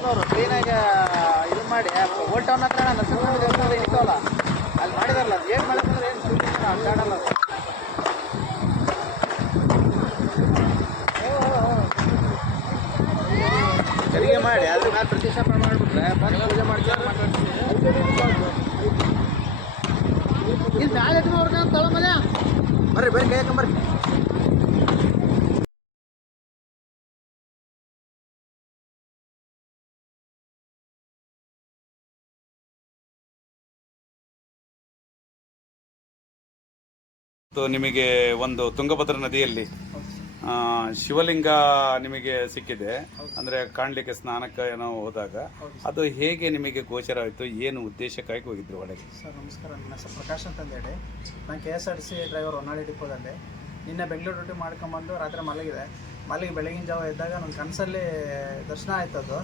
ನರಸಿಂಹನವರು ಕ್ಲೀನಾಗಿ ಇದು ಮಾಡಿ ಓಲ್ಡ್ ಟೌನ್ ಹತ್ರ ನರಸಿಂಹ ದೇವಸ್ಥಾನ ಇರ್ತಾವಲ್ಲ ಅಲ್ಲಿ ಮಾಡಿದಾರಲ್ಲ ಅದು ಏನು ಮಾಡಿದ್ರೆ ಏನು ಸುದ್ದಿ ಅಡ್ಡಾಡಲ್ಲ ತೆರಿಗೆ ಮಾಡಿ ಅದ್ರ ಮೇಲೆ ಪ್ರತಿಷ್ಠಾಪನೆ ಮಾಡಿಬಿಟ್ರೆ ಬಂದು ಪೂಜೆ ಮಾಡ್ತಾರೆ ಇಲ್ಲಿ ನಾಳೆ ಅವ್ರಿಗೆ ತಗೊಮಲ್ಲ ಬರ್ರಿ ಬರ್ರಿ ಕೈ ಹಾಕೊಂಬರ್ರಿ ನಿಮಗೆ ಒಂದು ತುಂಗಭದ್ರಾ ನದಿಯಲ್ಲಿ ಶಿವಲಿಂಗ ನಿಮಗೆ ಸಿಕ್ಕಿದೆ ಅಂದರೆ ಕಾಣಲಿಕ್ಕೆ ಸ್ನಾನಕ್ಕೆ ಏನೋ ಹೋದಾಗ ಅದು ಹೇಗೆ ನಿಮಗೆ ಗೋಚರ ಆಯಿತು, ಏನು ಉದ್ದೇಶಕ್ಕಾಗಿ ಹೋಗಿದ್ರು ಒಳಗೆ? ಸರ್ ನಮಸ್ಕಾರ, ನನ್ನ ಹೆಸರು ಪ್ರಕಾಶ್ ಅಂತಂದೇಳಿ ನಾನು KSRTC ಡ್ರೈವರ್ ಹೊನ್ನಾಳಿ ಡಿಪೋದಲ್ಲಿ. ನಿನ್ನೆ ಬೆಂಗಳೂರು ಡ್ಯೂಟಿ ಮಾಡ್ಕೊಂಬಂದು ರಾತ್ರಿ ಮಲಗಿ ಬೆಳಗಿನ ಜಾವ ಇದ್ದಾಗ ನನ್ನ ಕನಸಲ್ಲಿ ದರ್ಶನ ಆಯ್ತದು.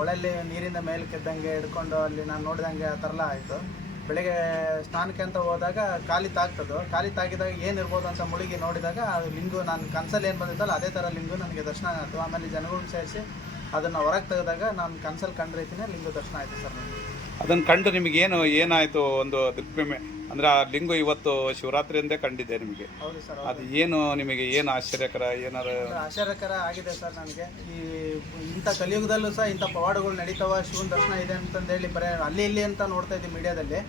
ಒಳಲ್ಲಿ ನೀರಿಂದ ಮೇಲೆ ಕೆದ್ದಂಗೆ ಹಿಡ್ಕೊಂಡು ಅಲ್ಲಿ ನಾನು ನೋಡಿದಂಗೆ ಆ ಥರ ಆಯಿತು. ಬೆಳಗ್ಗೆ ಸ್ನಾನಕ್ಕೆ ಅಂತ ಹೋದಾಗ ಖಾಲಿ ತಾಗಿದಾಗ ಏನಿರ್ಬೋದು ಅಂತ ಮುಳುಗಿ ನೋಡಿದಾಗ ಅದು ಲಿಂಗು ನಾನು ಕನಸಲ್ಲಿ ಏನು ಬಂದಿದ್ದಲ್ಲ ಅದೇ ಥರ ಲಿಂಗು ನನಗೆ ದರ್ಶನ ಆಯಿತು. ಆಮೇಲೆ ಜನಗಳನ್ನ ಸೇರಿಸಿ ಅದನ್ನು ಹೊರಗೆ ತೆಗೆದಾಗ ನಾನು ಕನಸಲ್ಲಿ ಕಂಡ ರೀತಿನೇ ಲಿಂಗು ದರ್ಶನ ಆಯಿತು ಸರ್ ನನಗೆ. ಅದನ್ನು ಕಂಡು ನಿಮಗೇನು ಏನಾಯಿತು? ಒಂದು ದಿಗ್ಭ್ರಮೆ ಅಂದರೆ ಆ ಲಿಂಗು ಇವತ್ತು ಶಿವರಾತ್ರಿಯಿಂದೇ ಕಂಡಿದೆ ನಿಮಗೆ. ಹೌದು ಸರ್. ಅದು ಏನು ನಿಮಗೆ ಏನು ಆಶ್ಚರ್ಯಕರ ಏನಾರು? ಆಶ್ಚರ್ಯಕರ ಆಗಿದೆ ಸರ್ ನನಗೆ. ಇಂಥ ಕಲಿಯುಗದಲ್ಲೂ ಸಹ ಇಂಥ ಪವಾಡಗಳು ನಡೀತಾವ, ಶಿವನ ದರ್ಶನ ಇದೆ ಅಂತಂದೇಳಿ ಬರೀ ಅಲ್ಲಿ ಇಲ್ಲಿ ಅಂತ ನೋಡ್ತಾ ಇದ್ದೀವಿ ಮೀಡಿಯಾದಲ್ಲಿ.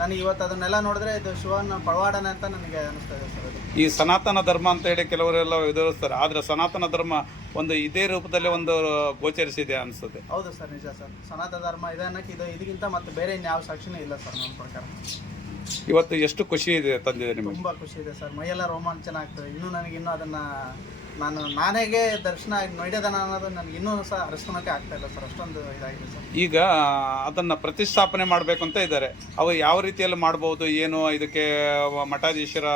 ನನಗೆ ಇವತ್ತು ಅದನ್ನೆಲ್ಲ ನೋಡಿದ್ರೆ ಇದು ಶಿವನ ಪವಾಡನೆ ಅಂತ ನನಗೆ ಅನಿಸ್ತಾ ಇದೆ ಸರ್. ಅದು ಈ ಸನಾತನ ಧರ್ಮ ಅಂತ ಹೇಳಿ ಕೆಲವರೆಲ್ಲ ವಿರೋಧಿಸ್ತಾರೆ, ಆದರೆ ಸನಾತನ ಧರ್ಮ ಒಂದು ಇದೇ ರೂಪದಲ್ಲಿ ಒಂದು ಗೋಚರಿಸಿದೆ ಅನಿಸುತ್ತೆ. ಹೌದು ಸರ್, ನಿಜ ಸರ್. ಸನಾತನ ಧರ್ಮ ಇದೆ ಅನ್ನೋಕ್ಕೆ ಇದಕ್ಕಿಂತ ಮತ್ತೆ ಬೇರೆ ಇನ್ಯಾವ ಸಾಕ್ಷಿನೇ ಇಲ್ಲ ಸರ್ ನನ್ನ ಪ್ರಕಾರ. ಇವತ್ತು ಎಷ್ಟು ಖುಷಿ ಇದೆ ತಂದಿದೆ ನಿಮಗೆ? ತುಂಬ ಖುಷಿ ಇದೆ ಸರ್, ಮೈಯೆಲ್ಲ ರೋಮಾಂಚನ ಆಗ್ತದೆ. ಇನ್ನೂ ಅದನ್ನು ನಾನೇಗೆ ದರ್ಶನ ನೋಡಿದಾನ ಅನ್ನೋದು ನನಗೆ ಇನ್ನೂ ಸಹ ಅರಸ್ಕೊಳಕ್ಕೆ ಆಗ್ತಾ ಇಲ್ಲ ಸರ್, ಅಷ್ಟೊಂದು ಇದಾಗಿದೆ ಸರ್. ಈಗ ಅದನ್ನು ಪ್ರತಿಷ್ಠಾಪನೆ ಮಾಡಬೇಕು ಅಂತ ಇದ್ದಾರೆ, ಅವು ಯಾವ ರೀತಿಯಲ್ಲಿ ಮಾಡ್ಬೋದು, ಏನು ಇದಕ್ಕೆ ಮಠಾಧೀಶರ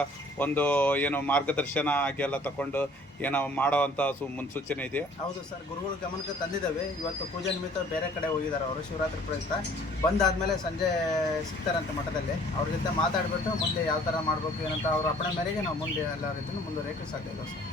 ಒಂದು ಏನು ಮಾರ್ಗದರ್ಶನ ಆಗಿ ಎಲ್ಲ ತಗೊಂಡು ಏನೋ ಮಾಡೋವಂಥ ಮುನ್ಸೂಚನೆ ಇದೆಯಾ? ಹೌದು ಸರ್, ಗುರುಗಳ ಗಮನಕ್ಕೆ ತಂದಿದ್ದಾವೆ. ಇವತ್ತು ಪೂಜೆ ನಿಮಿತ್ತ ಬೇರೆ ಕಡೆ ಹೋಗಿದ್ದಾರೆ ಅವರು, ಶಿವರಾತ್ರಿ ಪ್ರಯುಕ್ತ. ಬಂದಾದಮೇಲೆ ಸಂಜೆ ಸಿಗ್ತಾರಂತೆ ಮಠದಲ್ಲಿ. ಅವ್ರ ಜೊತೆ ಮಾತಾಡಿಬಿಟ್ಟು ಮುಂದೆ ಯಾವ ಥರ ಮಾಡಬೇಕು ಏನಂತ ಅವ್ರ ಅಪ್ಪಣೆ ಮೇರೆಗೆ ನಾವು ಮುಂದೆ ಎಲ್ಲ ರೀತಿಯೂ ಮುಂದುವರಿಯೋಕ್ಕೆ ಸಾಧ್ಯ ಇಲ್ಲ ಸರ್.